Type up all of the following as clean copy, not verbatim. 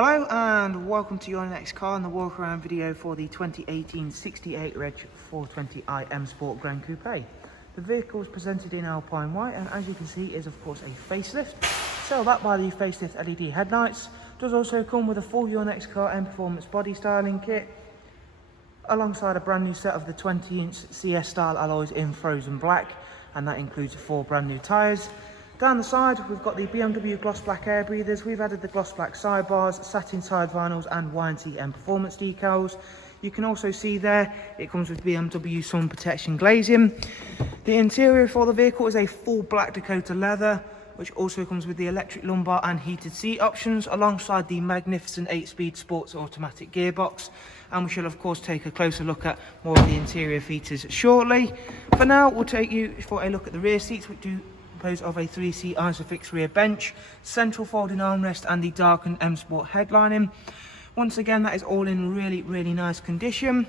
Hello and welcome to your next car and the walk around video for the 2018 68 Reg 420i M Sport Gran Coupe. The vehicle is presented in Alpine White and as you can see is of course a facelift. So backed by the facelift LED headlights. Does also come with a full Your Next Car Mperformance body styling kit alongside a brand new set of the 20-inch CS style alloys in frozen black, and that includes 4 brand new tyres. Down the side we've got the BMW gloss black air breathers. We've added the gloss black sidebars, satin side vinyls and YNC Mperformance decals. You can also see there it comes with BMW sun protection glazing. The interior for the vehicle is a full black Dakota leather, which also comes with the electric lumbar and heated seat options alongside the magnificent 8-speed sports automatic gearbox. And we shall of course take a closer look at more of the interior features shortly. For now we'll take you for a look at the rear seats, which do compose of a 3-seat Isofix rear bench, central folding armrest and the darkened M Sport headlining. Once again that is all in really nice condition.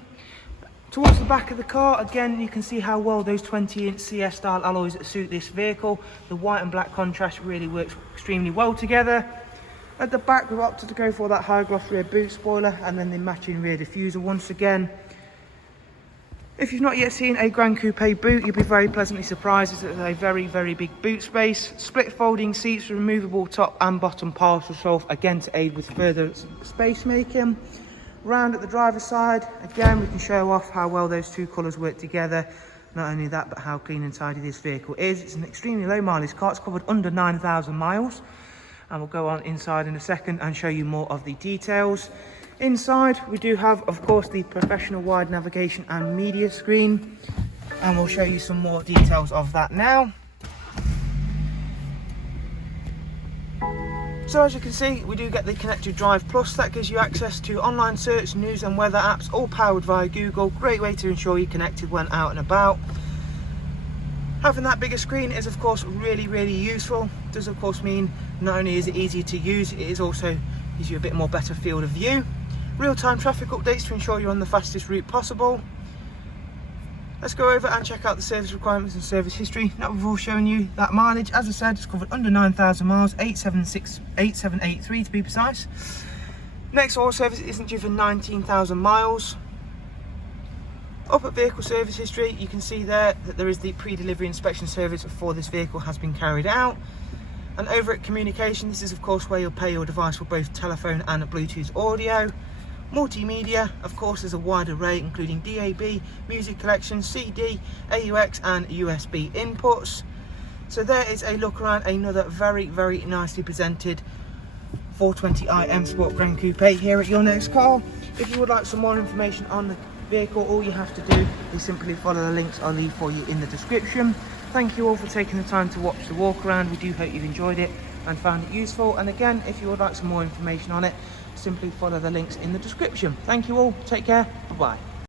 Towards the back of the car, again, you can see how well those 20-inch CS style alloys suit this vehicle. The white and black contrast really works extremely well together. At the back, we've opted to go for that high gloss rear boot spoiler and then the matching rear diffuser once again. If you've not yet seen a Gran Coupe boot, you'll be very pleasantly surprised as it's a very big boot space. Split folding seats, removable top and bottom parcel shelf, again to aid with further space making. Round at the driver's side, again we can show off how well those two colours work together. Not only that, but how clean and tidy this vehicle is. It's an extremely low mileage car. It's covered under 9,000 miles. And we'll go on inside in a second and show you more of the details. Inside we do have of course the professional wide navigation and media screen, and we'll show you some more details of that now. So as you can see, we do get the Connected Drive Plus. That gives you access to online search, news and weather apps, all powered via Google. Great way to ensure you're connected when out and about. Having that bigger screen is of course really useful. Does of course mean not only is it easier to use, it is also gives you a bit more better field of view. Real-time traffic updates to ensure you're on the fastest route possible. Let's go over and check out the service requirements and service history. Now we've all shown you that mileage. As I said, it's covered under 9,000 miles, 8783 to be precise. Next oil service isn't due for 19,000 miles. Up at vehicle service history, you can see there that there is the pre-delivery inspection service for this vehicle has been carried out. And over at communication, this is of course where you'll pair your device for both telephone and Bluetooth audio. Multimedia, of course, there's a wide array including DAB, music collection, CD, AUX and USB inputs. So there is a look around another very nicely presented 420i M Sport Gran Coupe here at Your Next Car. If you would like some more information on the vehicle, all you have to do is simply follow the links I'll leave for you in the description. Thank you all for taking the time to watch the walk around. We do hope you've enjoyed it and found it useful. And again, if you would like some more information on it, simply follow the links in the description. Thank you all. Take care. Bye-bye.